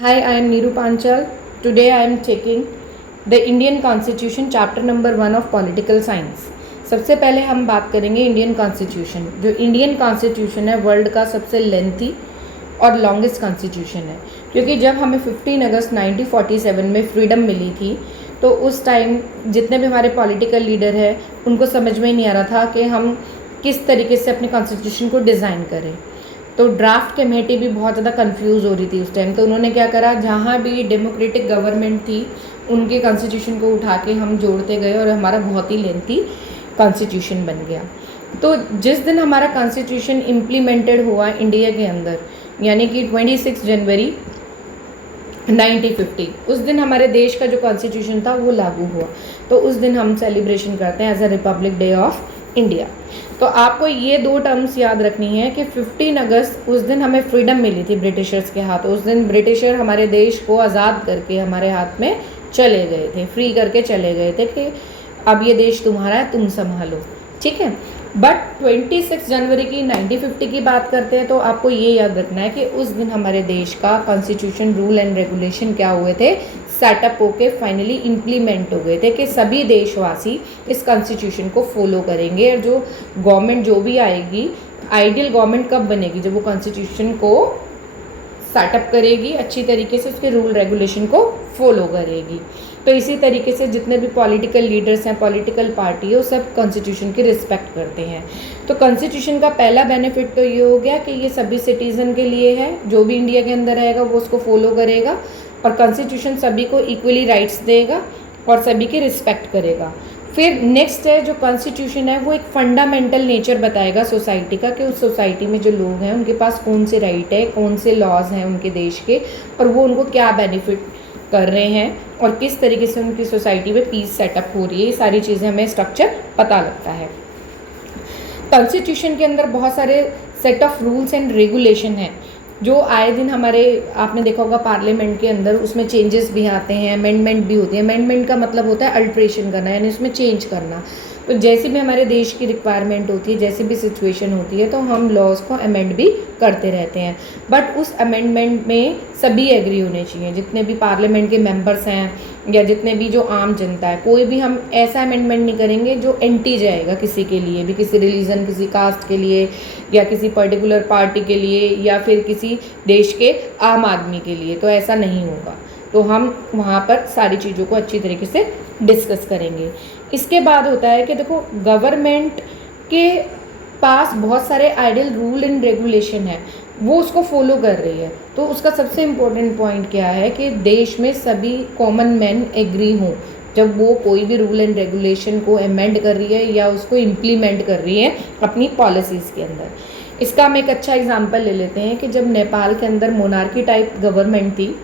Hi, I am Neeru Panchal. Today I am taking the Indian Constitution chapter number 1 of Political Science. सबसे पहले हम बात करेंगे Indian constitution. जो Indian constitution है वर्ल्ड का सबसे लेंथी और लॉन्गेस्ट कॉन्स्टिट्यूशन है, क्योंकि जब हमें 15 अगस्त 1947 में फ्रीडम मिली थी तो उस टाइम जितने भी हमारे पॉलिटिकल लीडर हैं उनको समझ में नहीं आ रहा था कि हम किस तरीके से अपने कॉन्स्टिट्यूशन को डिज़ाइन करें। तो ड्राफ्ट कमेटी भी बहुत ज़्यादा कंफ्यूज हो रही थी उस टाइम। तो उन्होंने क्या करा, जहाँ भी डेमोक्रेटिक गवर्नमेंट थी उनके कॉन्स्टिट्यूशन को उठा के हम जोड़ते गए और हमारा बहुत ही लेंथी कॉन्स्टिट्यूशन बन गया। तो जिस दिन हमारा कॉन्स्टिट्यूशन इम्प्लीमेंटेड हुआ इंडिया के अंदर, यानी कि 26 जनवरी 1950, उस दिन हमारे देश का जो कॉन्स्टिट्यूशन था वो लागू हुआ। तो उस दिन हम सेलिब्रेशन करते हैं as a republic day of India. तो आपको ये दो टर्म्स याद रखनी है कि 15 अगस्त उस दिन हमें फ्रीडम मिली थी ब्रिटिशर्स के हाथ। उस दिन ब्रिटिशर हमारे देश को आज़ाद करके हमारे हाथ में चले गए थे, फ्री करके चले गए थे कि अब ये देश तुम्हारा है, तुम संभालो, ठीक है। बट 26 जनवरी की 1950 की बात करते हैं तो आपको ये याद रखना है कि उस दिन हमारे देश का कॉन्स्टिट्यूशन रूल एंड रेगुलेशन क्या हुए थे, सेटअप होके फाइनली इम्प्लीमेंट हो गए थे कि सभी देशवासी इस कॉन्स्टिट्यूशन को फॉलो करेंगे। और जो गवर्नमेंट जो भी आएगी, आइडियल गवर्नमेंट कब बनेगी, जब वो कॉन्स्टिट्यूशन को सेटअप करेगी अच्छी तरीके से, उसके रूल रेगुलेशन को फॉलो करेगी। तो इसी तरीके से जितने भी पॉलिटिकल लीडर्स हैं, पॉलिटिकल पार्टी है, वो सब कॉन्स्टिट्यूशन की रिस्पेक्ट करते हैं। तो कॉन्स्टिट्यूशन का पहला बेनिफिट तो ये हो गया कि ये सभी सिटीज़न के लिए है, जो भी इंडिया के अंदर रहेगा वो उसको फॉलो करेगा और कॉन्स्टिट्यूशन सभी को इक्वली राइट्स देगा और सभी की रिस्पेक्ट करेगा। फिर नेक्स्ट है, जो कॉन्स्टिट्यूशन है वो एक फंडामेंटल नेचर बताएगा सोसाइटी का, कि उस सोसाइटी में जो लोग हैं उनके पास कौन से राइट है, कौन से लॉज हैं उनके देश के, और वो उनको क्या बेनिफिट कर रहे हैं और किस तरीके से उनकी सोसाइटी में पीस सेटअप हो रही है। ये सारी चीज़ें हमें स्ट्रक्चर पता लगता है। कॉन्स्टिट्यूशन के अंदर बहुत सारे set of rules and regulation हैं जो आए दिन हमारे, आपने देखा होगा पार्लियामेंट के अंदर उसमें चेंजेस भी आते हैं, अमेंडमेंट भी होती है। अमेंडमेंट का मतलब होता है अल्ट्रेशन करना, यानी उसमें चेंज करना। तो जैसे भी हमारे देश की रिक्वायरमेंट होती है, जैसी भी सिचुएशन होती है, तो हम लॉज को अमेंड भी करते रहते हैं। बट उस अमेंडमेंट में सभी एग्री होने चाहिए, जितने भी पार्लियामेंट के मेंबर्स हैं या जितने भी जो आम जनता है। कोई भी हम ऐसा अमेंडमेंट नहीं करेंगे जो एंटी जाएगा किसी के लिए भी, किसी रिलीजन, किसी कास्ट के लिए या किसी पर्टिकुलर पार्टी के लिए या फिर किसी देश के आम आदमी के लिए। तो ऐसा नहीं होगा। तो हम वहाँ पर सारी चीज़ों को अच्छी तरीके से डिस्कस करेंगे। इसके बाद होता है कि देखो, गवर्नमेंट के पास बहुत सारे आइडियल रूल एंड रेगुलेशन है, वो उसको फॉलो कर रही है। तो उसका सबसे इम्पोर्टेंट पॉइंट क्या है कि देश में सभी कॉमन मैन एग्री हों जब वो कोई भी रूल एंड रेगुलेशन को अमेंड कर रही है या उसको इम्प्लीमेंट कर रही है अपनी पॉलिसीज़ के अंदर। इसका हम एक अच्छा एग्जांपल ले लेते हैं कि जब नेपाल के अंदर मोनार्की टाइप गवर्नमेंट थी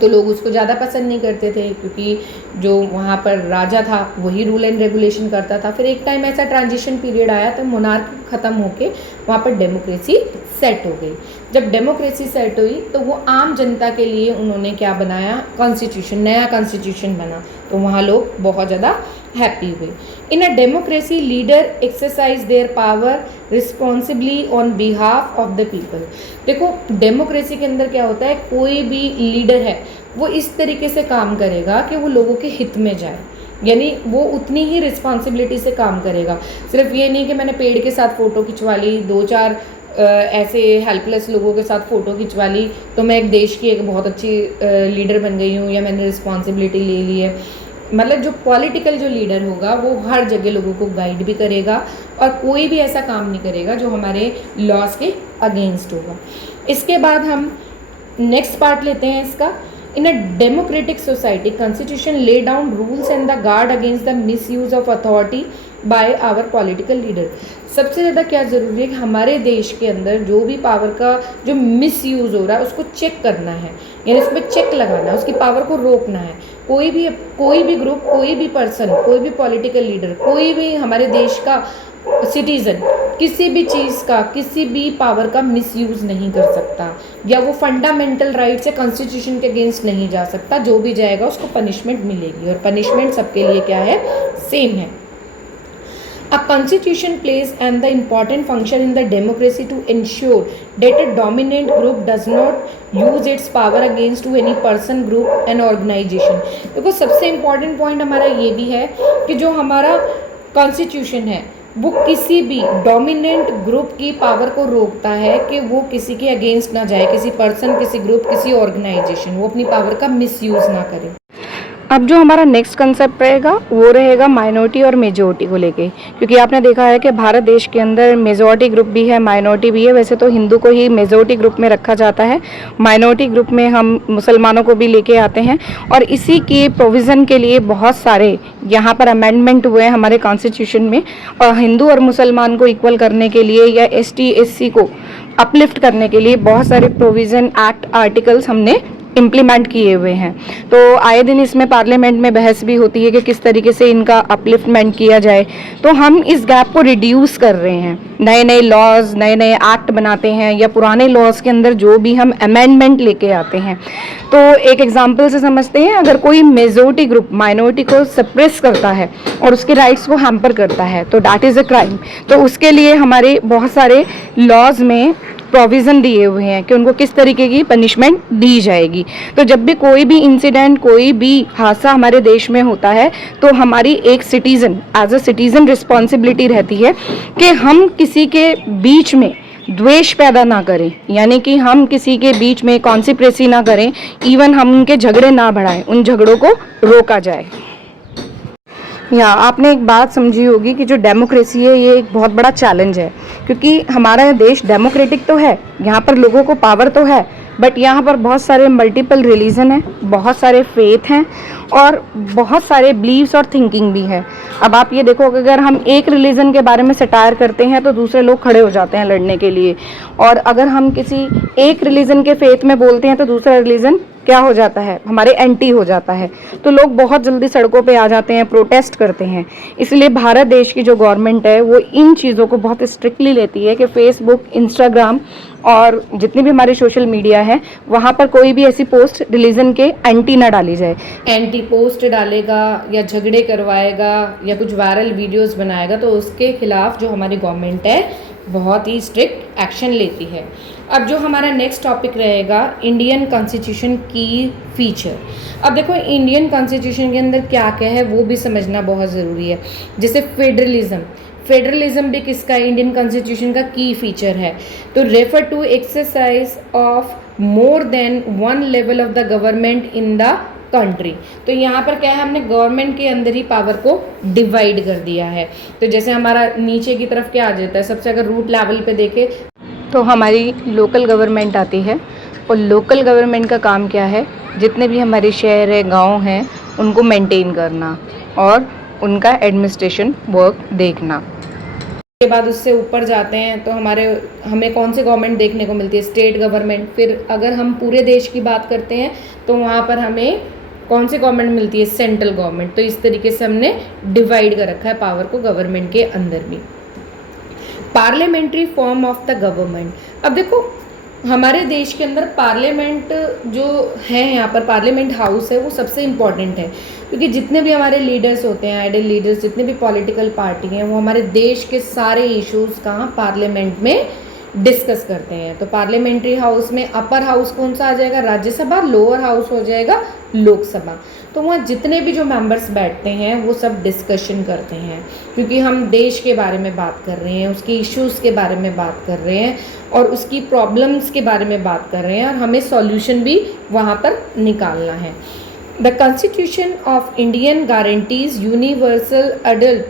तो लोग उसको ज़्यादा पसंद नहीं करते थे, क्योंकि जो वहाँ पर राजा था वही रूल एंड रेगुलेशन करता था। फिर एक टाइम ऐसा ट्रांजिशन पीरियड आया तो मोनार्की ख़त्म होके वहाँ पर डेमोक्रेसी सेट हो गई। जब डेमोक्रेसी सेट हुई तो वो आम जनता के लिए उन्होंने क्या बनाया, कॉन्स्टिट्यूशन, नया कॉन्स्टिट्यूशन बना। तो वहाँ लोग बहुत ज़्यादा हैप्पी हुए। In a democracy leader exercise their power responsibly on behalf of the people. देखो, डेमोक्रेसी के अंदर क्या होता है, कोई भी लीडर है वो इस तरीके से काम करेगा कि वो लोगों के हित में जाए, यानी वो उतनी ही रिस्पॉन्सिबिलिटी से काम करेगा। सिर्फ ये नहीं कि मैंने पेड़ के साथ फ़ोटो खिंचवा ली, दो चार ऐसे हेल्पलेस लोगों के साथ फ़ोटो खिंचवा ली तो मैं एक देश की एक बहुत अच्छी लीडर बन गई हूँ या मैंने रिस्पॉन्सिबिलिटी ले ली है। मतलब जो पॉलिटिकल जो लीडर होगा वो हर जगह लोगों को गाइड भी करेगा और कोई भी ऐसा काम नहीं करेगा जो हमारे लॉज के अगेंस्ट होगा। इसके बाद हम नेक्स्ट पार्ट लेते हैं इसका। In a democratic society constitution lay down rules and the guard against the misuse of authority by our political leader. सबसे ज़्यादा क्या ज़रूरी है कि हमारे देश के अंदर जो भी पावर का जो मिस यूज़ हो रहा है उसको चेक करना है, यानी उसमें चेक लगाना है, उसकी पावर को रोकना है। कोई भी ग्रुप, कोई भी पर्सन, कोई भी पॉलिटिकल लीडर, कोई भी हमारे देश का सिटीज़न किसी भी चीज़ का, किसी भी पावर का मिसयूज़ नहीं कर सकता या वो फंडामेंटल राइट्स या कॉन्स्टिट्यूशन के अगेंस्ट नहीं जा सकता। जो भी जाएगा उसको पनिशमेंट मिलेगी और पनिशमेंट सबके लिए क्या है, सेम है। A constitution plays and the important function in the democracy to ensure that a dominant group does not use its power against to any person, group and organization. देखो सबसे important point हमारा ये भी है कि जो हमारा कॉन्स्टिट्यूशन है वो किसी भी डोमिनेंट ग्रुप की पावर को रोकता है कि वो किसी के अगेंस्ट ना जाए, किसी पर्सन, किसी ग्रुप, किसी ऑर्गेनाइजेशन, वो अपनी पावर का मिसयूज़ ना करे। अब जो हमारा नेक्स्ट कंसेप्ट रहेगा वो रहेगा माइनॉरिटी और मेजॉरिटी को लेके, क्योंकि आपने देखा है कि भारत देश के अंदर मेजॉरिटी ग्रुप भी है, माइनॉरिटी भी है। वैसे तो हिंदू को ही मेजॉरिटी ग्रुप में रखा जाता है, माइनॉरिटी ग्रुप में हम मुसलमानों को भी लेके आते हैं, और इसी के प्रोविज़न के लिए बहुत सारे यहाँ पर अमेंडमेंट हुए हैं हमारे कॉन्स्टिट्यूशन में, और हिंदू और मुसलमान को इक्वल करने के लिए या ST SC को अपलिफ्ट करने के लिए बहुत सारे प्रोविज़न एक्ट आर्टिकल्स हमने इम्प्लीमेंट किए हुए हैं। तो आए दिन इसमें पार्लियामेंट में बहस भी होती है कि किस तरीके से इनका अपलिफ्टमेंट किया जाए। तो हम इस गैप को रिड्यूस कर रहे हैं, नए नए लॉज, नए नए एक्ट बनाते हैं, या पुराने लॉज के अंदर जो भी हम अमेंडमेंट लेके आते हैं। तो एक एग्जांपल से समझते हैं, अगर कोई मेजॉरिटी ग्रुप माइनॉरिटी को सप्रेस करता है और उसके राइट्स को हैम्पर करता है तो दैट इज़ अ क्राइम। तो उसके लिए हमारे बहुत सारे लॉज में प्रोविज़न दिए हुए हैं कि उनको किस तरीके की पनिशमेंट दी जाएगी। तो जब भी कोई भी इंसिडेंट, कोई भी हादसा हमारे देश में होता है तो हमारी एक citizen, as a citizen responsibility रहती है कि हम किसी के बीच में द्वेष पैदा ना करें, यानी कि हम किसी के बीच में कॉन्स्पिरेसी ना करें, इवन हम उनके झगड़े ना बढ़ाएं, उन झगड़ों को रोका जाए। या आपने एक बात समझी होगी कि जो डेमोक्रेसी है ये एक बहुत बड़ा चैलेंज है, क्योंकि हमारा देश डेमोक्रेटिक तो है, यहाँ पर लोगों को पावर तो है, बट यहाँ पर बहुत सारे मल्टीपल रिलीजन हैं, बहुत सारे फेथ हैं और बहुत सारे बिलीव्स और थिंकिंग भी है। अब आप ये देखो, अगर हम एक रिलीजन के बारे में सटायर करते हैं तो दूसरे लोग खड़े हो जाते हैं लड़ने के लिए, और अगर हम किसी एक रिलीजन के फेथ में बोलते हैं तो दूसरा रिलीजन क्या हो जाता है, हमारे एंटी हो जाता है। तो लोग बहुत जल्दी सड़कों पे आ जाते हैं, प्रोटेस्ट करते हैं। इसलिए भारत देश की जो गवर्नमेंट है वो इन चीज़ों को बहुत स्ट्रिक्टली लेती है कि फेसबुक, इंस्टाग्राम और जितनी भी हमारे सोशल मीडिया है वहाँ पर कोई भी ऐसी पोस्ट रिलीजन के एंटी ना डाली जाए। एंटी पोस्ट डालेगा या झगड़े करवाएगा या कुछ वायरल वीडियोस बनाएगा तो उसके खिलाफ जो हमारी गवर्नमेंट है बहुत ही स्ट्रिक्ट एक्शन लेती है। अब जो हमारा नेक्स्ट टॉपिक रहेगा इंडियन कॉन्स्टिट्यूशन की फीचर। अब देखो इंडियन कॉन्स्टिट्यूशन के अंदर क्या क्या है वो भी समझना बहुत ज़रूरी है। जैसे फेडरलिज्म भी किसका इंडियन कॉन्स्टिट्यूशन का की फीचर है। तो refer to exercise of more than one level of the government in the country. तो यहाँ पर क्या है, हमने गवर्नमेंट के अंदर ही पावर को डिवाइड कर दिया है। तो जैसे हमारा नीचे की तरफ क्या आ जाता है, सबसे अगर रूट लेवल पे देखें तो हमारी लोकल गवर्नमेंट आती है, और लोकल गवर्नमेंट का काम क्या है, जितने भी हमारे शहर है, गांव हैं, उनको मेंटेन करना और उनका एडमिनिस्ट्रेशन वर्क देखना। के बाद उससे ऊपर जाते हैं तो हमें कौन सी गवर्नमेंट देखने को मिलती है, स्टेट गवर्नमेंट। फिर अगर हम पूरे देश की बात करते हैं तो वहाँ पर हमें कौन सी गवर्नमेंट मिलती है, सेंट्रल गवर्नमेंट। तो इस तरीके से हमने डिवाइड कर रखा है पावर को गवर्नमेंट के अंदर भी। Parliamentary form of the government. अब देखो हमारे देश के अंदर पार्लियामेंट जो है, यहाँ पर पार्लियामेंट हाउस है वो सबसे इम्पॉर्टेंट है, क्योंकि जितने भी हमारे लीडर्स होते हैं, आइडल लीडर्स, जितने भी पॉलिटिकल पार्टी हैं, वो हमारे देश के सारे इश्यूज़ कहाँ पार्लियामेंट में डिस्कस करते हैं। तो पार्लियामेंट्री हाउस में अपर हाउस कौन सा आ जाएगा, राज्यसभा, लोअर हाउस हो जाएगा लोकसभा। तो वहाँ जितने भी जो मेंबर्स बैठते हैं वो सब डिस्कशन करते हैं, क्योंकि हम देश के बारे में बात कर रहे हैं, उसके इश्यूज़ के बारे में बात कर रहे हैं और उसकी प्रॉब्लम्स के बारे में बात कर रहे हैं, और हमें सॉल्यूशन भी वहाँ पर निकालना है। The constitution of Indian guarantees universal adult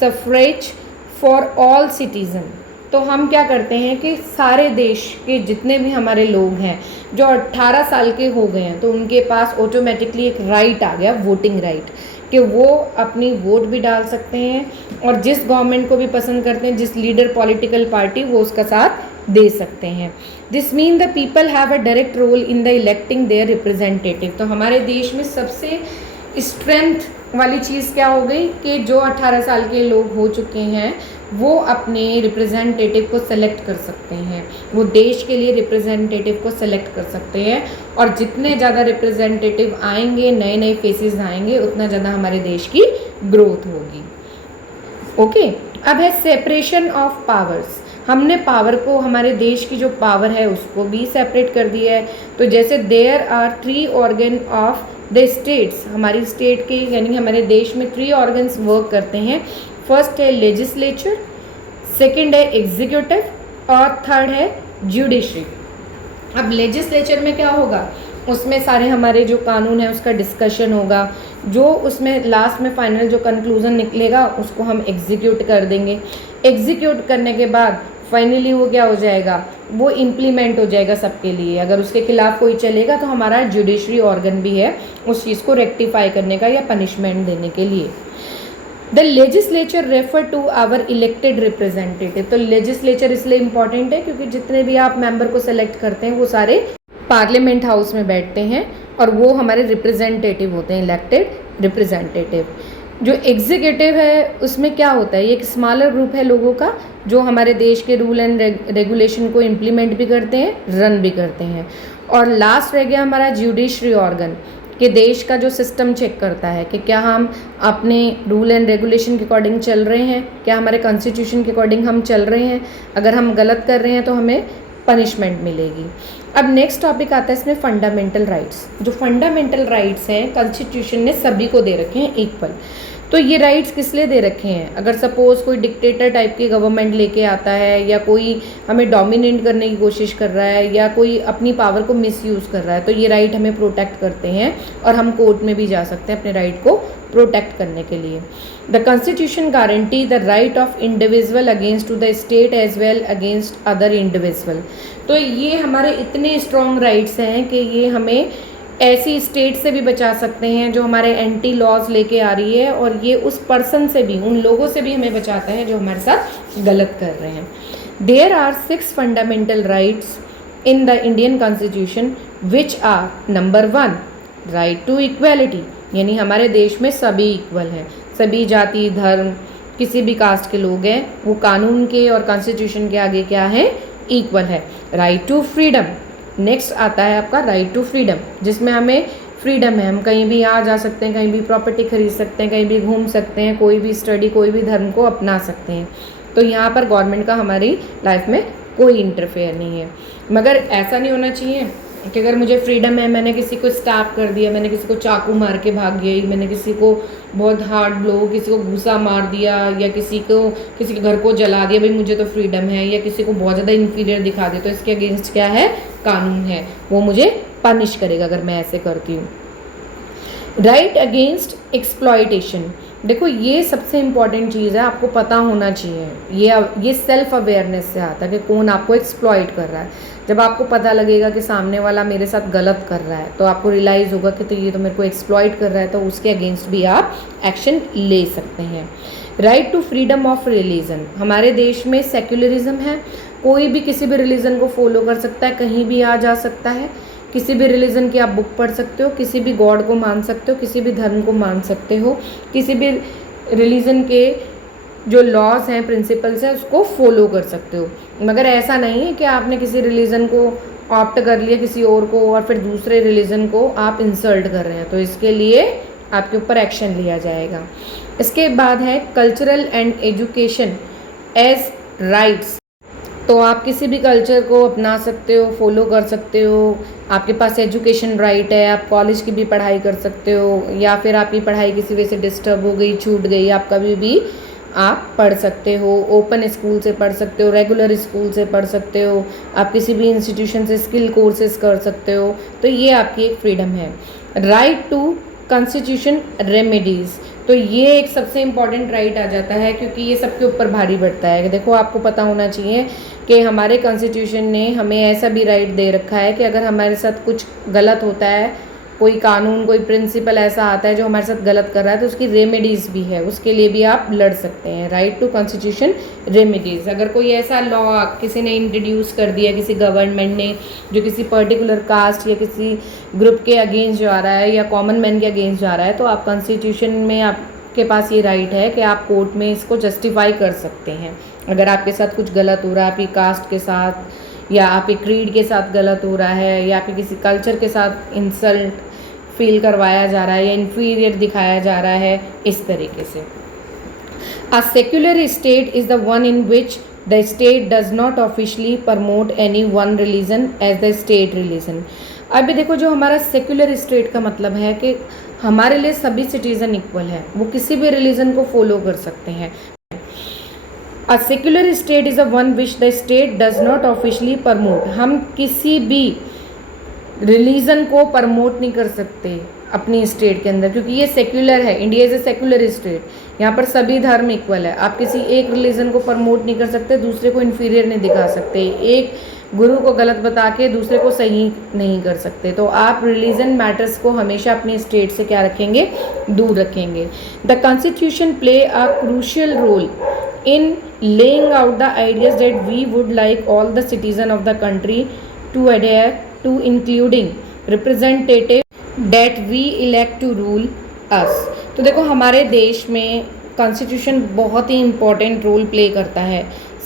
suffrage for all citizen. तो हम क्या करते हैं कि सारे देश के जितने भी हमारे लोग हैं जो 18 साल के हो गए हैं तो उनके पास ऑटोमेटिकली एक राइट आ गया, वोटिंग राइट, कि वो अपनी वोट भी डाल सकते हैं और जिस गवर्नमेंट को भी पसंद करते हैं, जिस लीडर पॉलिटिकल पार्टी, वो उसका साथ दे सकते हैं। This mean the people have a direct role in the electing their representative. तो हमारे देश में सबसे स्ट्रेंथ वाली चीज़ क्या हो गई कि जो 18 साल के लोग हो चुके हैं वो अपने रिप्रेजेंटेटिव को सेलेक्ट कर सकते हैं, वो देश के लिए रिप्रेजेंटेटिव को सेलेक्ट कर सकते हैं, और जितने ज़्यादा रिप्रेजेंटेटिव आएंगे, नए नए फेसेस आएंगे, उतना ज़्यादा हमारे देश की ग्रोथ होगी। ओके, अब है सेपरेशन ऑफ पावर्स। हमने पावर को, हमारे देश की जो पावर है उसको भी सेपरेट कर दिया है। तो जैसे there are 3 organ of the states, हमारी स्टेट के यानी हमारे देश में 3 ऑर्गन्स वर्क करते हैं। फर्स्ट है लेजिस्लेचर, सेकंड है एग्जीक्यूटिव और थर्ड है जुडिशरी। अब लेजिस्लेचर में क्या होगा, उसमें सारे हमारे जो कानून है उसका डिस्कशन होगा, जो उसमें लास्ट में फाइनल जो कंक्लूजन निकलेगा उसको हम एग्जीक्यूट कर देंगे। एग्जीक्यूट करने के बाद फाइनली वो क्या हो जाएगा, वो इम्प्लीमेंट हो जाएगा सबके लिए। अगर उसके खिलाफ कोई चलेगा तो हमारा जुडिशरी ऑर्गन भी है उस चीज़ को रेक्टिफाई करने का या पनिशमेंट देने के लिए। The legislature refer to our elected representative. तो लेजिस्लेचर इसलिए इंपॉर्टेंट है क्योंकि जितने भी आप मेंबर को सेलेक्ट करते हैं वो सारे पार्लियामेंट हाउस में बैठते हैं और वो हमारे रिप्रेजेंटेटिव होते हैं, इलेक्टेड रिप्रेजेंटेटिव। जो एग्जीक्यूटिव है उसमें क्या होता है, ये एक स्मॉलर ग्रुप है लोगों का जो हमारे देश के रूल एंड रेगुलेशन को इम्प्लीमेंट भी करते हैं, रन भी करते हैं। और लास्ट रह गया हमारा जुडिशरी ऑर्गन, कि देश का जो सिस्टम चेक करता है कि क्या हम अपने रूल एंड रेगुलेशन के अकॉर्डिंग चल रहे हैं, क्या हमारे कॉन्स्टिट्यूशन के अकॉर्डिंग हम चल रहे हैं। अगर हम गलत कर रहे हैं तो हमें पनिशमेंट मिलेगी। अब नेक्स्ट टॉपिक आता है इसमें फंडामेंटल राइट्स। जो फंडामेंटल राइट्स हैं कॉन्स्टिट्यूशन ने सभी को दे रखे हैं इक्वल। तो ये राइट्स किस लिए दे रखे हैं, अगर सपोज कोई डिक्टेटर टाइप की गवर्नमेंट लेके आता है या कोई हमें डोमिनेट करने की कोशिश कर रहा है या कोई अपनी पावर को मिसयूज़ कर रहा है, तो ये राइट हमें प्रोटेक्ट करते हैं और हम कोर्ट में भी जा सकते हैं अपने राइट को प्रोटेक्ट करने के लिए। The constitution guarantee the right of individual against to the state as well against other individual. तो ये हमारे इतने स्ट्रॉन्ग राइट्स हैं कि ये हमें ऐसी स्टेट से भी बचा सकते हैं जो हमारे एंटी लॉज लेके आ रही है, और ये उस पर्सन से भी, उन लोगों से भी हमें बचाता है जो हमारे साथ गलत कर रहे हैं। There are 6 fundamental rights in the Indian constitution which are number 1 right to equality, यानी हमारे देश में सभी इक्वल हैं, सभी जाति धर्म किसी भी कास्ट के लोग हैं वो कानून के और कॉन्स्टिट्यूशन के आगे क्या है, इक्वल है। राइट टू फ्रीडम, नेक्स्ट आता है आपका राइट टू फ्रीडम, जिसमें हमें फ्रीडम है, हम कहीं भी आ जा सकते हैं, कहीं भी प्रॉपर्टी खरीद सकते हैं, कहीं भी घूम सकते हैं, कोई भी स्टडी कोई भी धर्म को अपना सकते हैं। तो यहाँ पर गवर्नमेंट का हमारी लाइफ में कोई इंटरफेयर नहीं है। मगर ऐसा नहीं होना चाहिए कि अगर मुझे फ्रीडम है, मैंने किसी को स्टैप कर दिया, मैंने किसी को चाकू मार के भाग गई, मैंने किसी को बहुत हार्ड ब्लो, किसी को घूसा मार दिया या किसी के घर को जला दिया, भाई मुझे तो फ्रीडम है, या किसी को बहुत ज़्यादा इन्फीरियर दिखा दे, तो इसके अगेंस्ट क्या है, कानून है, वो मुझे पनिश करेगा अगर मैं ऐसे करती हूँ। राइट अगेंस्ट एक्सप्लॉयटेशन, देखो ये सबसे इम्पॉर्टेंट चीज़ है, आपको पता होना चाहिए। ये सेल्फ अवेयरनेस से आता है कि कौन आपको एक्सप्लॉइट कर रहा है। जब आपको पता लगेगा कि सामने वाला मेरे साथ गलत कर रहा है तो आपको रियलाइज़ होगा कि तो ये तो मेरे को एक्सप्लॉइट कर रहा है, तो उसके अगेंस्ट भी आप एक्शन ले सकते हैं। Right to freedom of religion, हमारे देश में सेक्युलरिज्म है, कोई भी किसी भी रिलीजन को फॉलो कर सकता है, कहीं भी आ जा सकता है, किसी भी रिलीजन की आप बुक पढ़ सकते हो, किसी भी गॉड को मान सकते हो, किसी भी धर्म को मान सकते हो, किसी भी रिलीजन के जो लॉज हैं प्रिंसिपल्स हैं उसको फॉलो कर सकते हो। मगर ऐसा नहीं है कि आपने किसी रिलीजन को ऑप्ट कर लिया किसी और को और फिर दूसरे रिलीजन को आप इंसल्ट कर रहे हैं, तो इसके लिए आपके ऊपर एक्शन लिया जाएगा। इसके बाद है cultural and education as rights, तो आप किसी भी कल्चर को अपना सकते हो, फॉलो कर सकते हो, आपके पास एजुकेशन राइट है, आप कॉलेज की भी पढ़ाई कर सकते हो, या फिर आपकी पढ़ाई किसी वजह से डिस्टर्ब हो गई, छूट गई, आप कभी भी आप पढ़ सकते हो, ओपन स्कूल से पढ़ सकते हो, रेगुलर स्कूल से पढ़ सकते हो, आप किसी भी इंस्टीट्यूशन से स्किल कोर्सेज कर सकते हो, तो ये आपकी एक फ्रीडम है। राइट टू कॉन्स्टिट्यूशन रेमेडीज़, तो ये एक सबसे इम्पॉर्टेंट राइट आ जाता है क्योंकि ये सबके ऊपर भारी पड़ता है। देखो आपको पता होना चाहिए कि हमारे कॉन्स्टिट्यूशन ने हमें ऐसा भी राइट दे रखा है कि अगर हमारे साथ कुछ गलत होता है, कोई कानून कोई प्रिंसिपल ऐसा आता है जो हमारे साथ गलत कर रहा है, तो उसकी रेमेडीज़ भी है, उसके लिए भी आप लड़ सकते हैं। राइट टू कॉन्स्टिट्यूशन रेमेडीज़, अगर कोई ऐसा लॉ किसी ने इंट्रोड्यूस कर दिया, किसी गवर्नमेंट ने, जो किसी पर्टिकुलर कास्ट या किसी ग्रुप के अगेंस्ट जा रहा है या कॉमन मैन के अगेंस्ट जा रहा है, तो आप कॉन्स्टिट्यूशन में आपके पास ये राइट है कि आप कोर्ट में इसको जस्टिफाई कर सकते हैं। अगर आपके साथ कुछ गलत हो रहा है, आपकी कास्ट के साथ या आपके क्रीड के साथ गलत हो रहा है या आपके किसी कल्चर के साथ इंसल्ट फील करवाया जा रहा है या इन्फीरियर दिखाया जा रहा है, इस तरीके से। A secular state is the one in which the state does not officially promote any one religion as the state religion. अभी देखो, जो हमारा सेक्युलर स्टेट का मतलब है कि हमारे लिए सभी सिटीजन इक्वल है, वो किसी भी रिलीजन को फॉलो कर सकते हैं. A secular state is the one which the state does not officially promote. हम किसी भी रिलीजन को प्रमोट नहीं कर सकते अपनी स्टेट के अंदर, क्योंकि ये सेक्युलर है. India is a secular state. यहाँ पर सभी धर्म इक्वल है. आप किसी एक रिलीजन को प्रमोट नहीं कर सकते, दूसरे को इन्फीरियर नहीं दिखा सकते, एक गुरु को गलत बता के दूसरे को सही नहीं कर सकते. तो आप रिलीजन मैटर्स को हमेशा अपनी स्टेट से क्या रखेंगे, दूर रखेंगे. The constitution play a crucial role in laying out the ideas that we would like all the citizens of the country to adhere to, including representative that we elect to rule us. तो देखो, हमारे देश में constitution बहुत ही important role play करता है.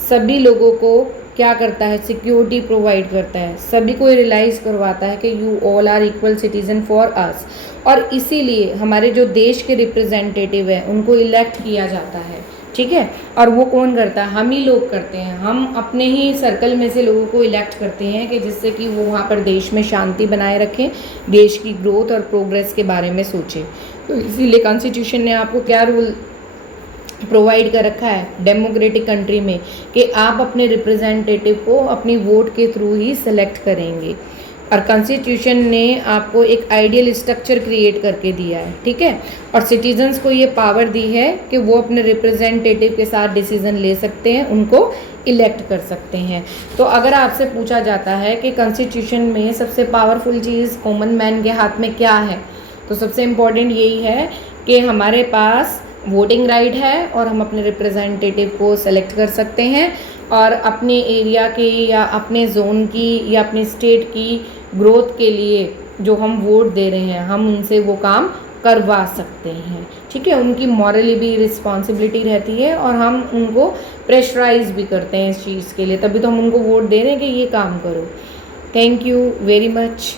सभी लोगों को क्या करता है, सिक्योरिटी प्रोवाइड करता है, सभी को रियलाइज़ करवाता है कि you all are equal citizen for us. और इसीलिए हमारे जो देश के रिप्रेजेंटेटिव हैं उनको इलेक्ट किया जाता है. ठीक है. और वो कौन करता है, हम ही लोग करते हैं. हम अपने ही सर्कल में से लोगों को इलेक्ट करते हैं कि जिससे कि वो वहाँ पर देश में शांति बनाए रखें, देश की ग्रोथ और प्रोग्रेस के बारे में सोचें. तो इसीलिए कॉन्स्टिट्यूशन ने आपको क्या रूल प्रोवाइड कर रखा है डेमोक्रेटिक कंट्री में, कि आप अपने रिप्रेजेंटेटिव को अपनी वोट के थ्रू ही सेलेक्ट करेंगे. और कॉन्स्टिट्यूशन ने आपको एक आइडियल स्ट्रक्चर क्रिएट करके दिया है. ठीक है. और सिटीजन्स को ये पावर दी है कि वो अपने रिप्रेजेंटेटिव के साथ डिसीजन ले सकते हैं, उनको इलेक्ट कर सकते हैं. तो अगर आपसे पूछा जाता है कि कॉन्स्टिट्यूशन में सबसे पावरफुल चीज़ कॉमन मैन के हाथ में क्या है, तो सबसे इम्पॉर्टेंट यही है कि हमारे पास वोटिंग राइट है और हम अपने रिप्रेजेंटेटिव को सेलेक्ट कर सकते हैं और अपने एरिया की या अपने जोन की या अपने स्टेट की ग्रोथ के लिए जो हम वोट दे रहे हैं, हम उनसे वो काम करवा सकते हैं. ठीक है. उनकी मॉरली भी रिस्पॉन्सिबिलिटी रहती है और हम उनको प्रेशराइज भी करते हैं इस चीज़ के लिए, तभी तो हम उनको वोट दे रहे हैं कि ये काम करो. Thank you very much.